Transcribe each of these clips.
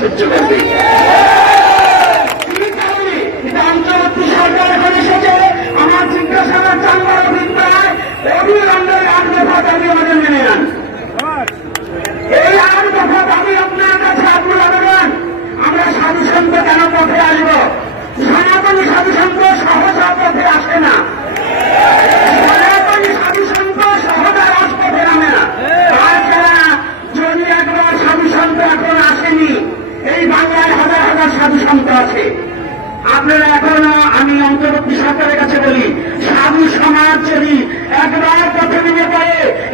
সহ্য করবে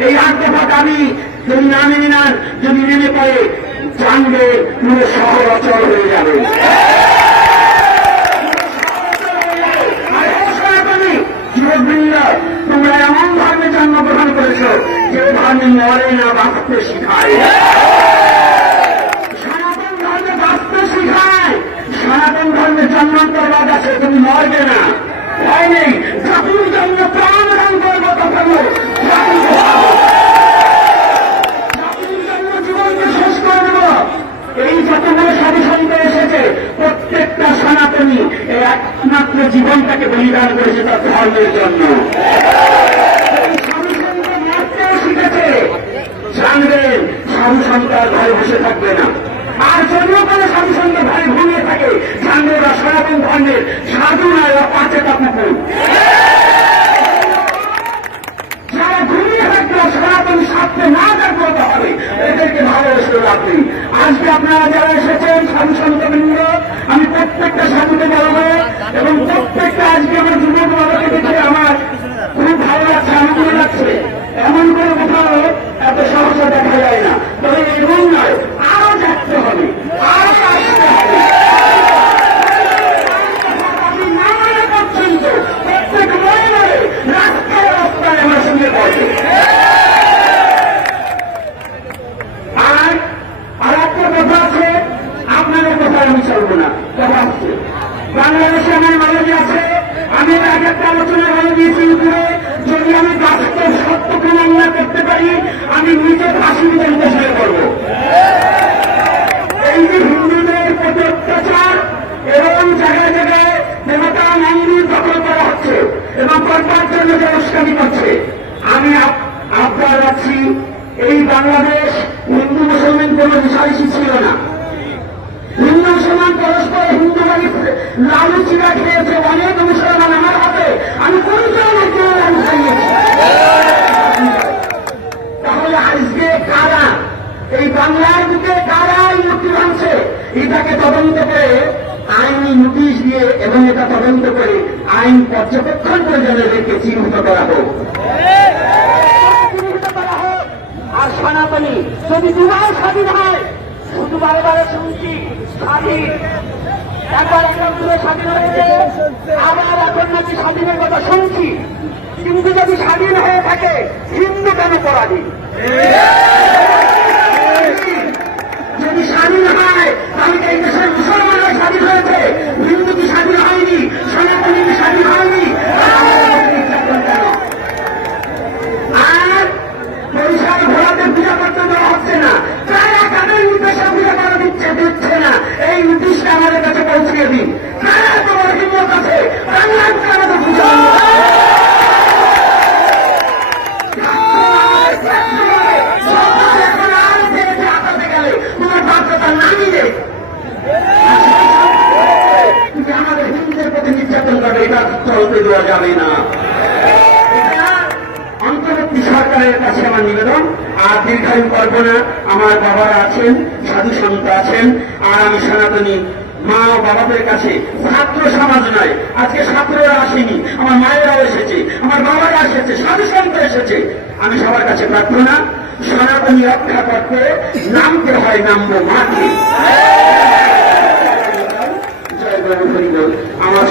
এই আট দফা দাবি যদি না মেনে নেন, যদি নেমে পড়ে জানবে পুরো শহর অচল হয়ে যাবে। তোমরা এমন ধর্মে জন্মগ্রহণ করেছ যে ধর্মে মরে না বাঁচতে শিখায়। সনাতন ধর্মে বাঁচতে শিখায়। সনাতন ধর্মে জন্মান্তরবাদ আছে তুমি মরবে না। এই সারি সারি করে এসেছে। প্রত্যেকটা সনাতনী এই একমাত্র জীবনটাকে বলিদান করেছে তার ধর্মের জন্য। সাধু সন্ত মরতেও শিখেছে। জানবেন সাধু সন্ত ঘরে বসে থাকবে না। আর জন্য করে সাধু সন্ত ভাই ঘুমিয়ে থাকে সাধু নয়, ওরা প্রত্যেকটা বলব এবং প্রত্যেকটা আজকে আমার যুবক বাবাকে দেখে আমার খুব ভালো লাগছে আনন্দ লাগছে এমন করে কোথাও এত সহজে দেখা যায় না তবে এরকম নয় আরও থাকতে হবে আরও আসতে হবে আপনি না মানে পর্যন্ত প্রত্যেক মনে মনে রাস্তায় রাস্তায় আমার সঙ্গে পড়ে আর আর একটা কথা আছে আপনাদের কথা আমি চলবো না কথা আছে বাংলাদেশে আমার নলেজ আছে আমি এর আগে একটা আলোচনা বলে দিয়েছি উপরে যদি আমি বাস্তব সত্য প্রমাণ না করতে পারি আমি নিজে ফাঁসি দিতে উদ্দেশ্য করব এই যে হিন্দুদের প্রতি অত্যাচার এবং জায়গায় জায়গায় দেবতা মন্দির দখল করা হচ্ছে এবং করবার জন্য যে উস্কানি করছে আমি আপ- আবদার রাখছি এই বাংলাদেশ হিন্দু মুসলমান কোন বিষয়সী ছিল না হিন্দু মুসলমান পরস্পর হিন্দু বাড়ি লালু খেয়েছে, অনেক মুসলমান আমার হাতে। আমি নাকি খাইয়েছি তাহলে আজকে কারা? এই বাংলার বুকে কারা এই মূর্তি ভাঙছে? এটাকে তদন্ত করে আইনি নোটিশ দিয়ে এবং এটা তদন্ত করে আইন পর্যবেক্ষণ করে হোক। চিহ্নিত করা হোক। আর সনাতনী, যদি দুবার স্বাধীন হয়, শুধু বারবার শুনছি, স্বাধীন। একবার স্বাধীন হয়েছে আবার এখন নাকি স্বাধীনের কথা শুনছি কিন্তু যদি স্বাধীন হয়ে থাকে মুক্ত হতে দেওয়া যাবে না। অন্তর্বর্তী সরকারের কাছে আমার নিবেদন। আর দীর্ঘায়ু করব না। আমার বাবার আছেন, সাধু সন্ত আছেন, আর আমি সনাতনী মা ও বাবাদের কাছে ছাত্র সমাজ নয়। আজকে ছাত্ররা আসেনি। আমার মায়েরাও এসেছে, আমার বাবারা এসেছে, সাধু সন্ত এসেছে। আমি সবার কাছে প্রার্থনা, সনাতনী রক্ষা করতে নামতে হয়, নামব মাটি জয় গৌরী আমার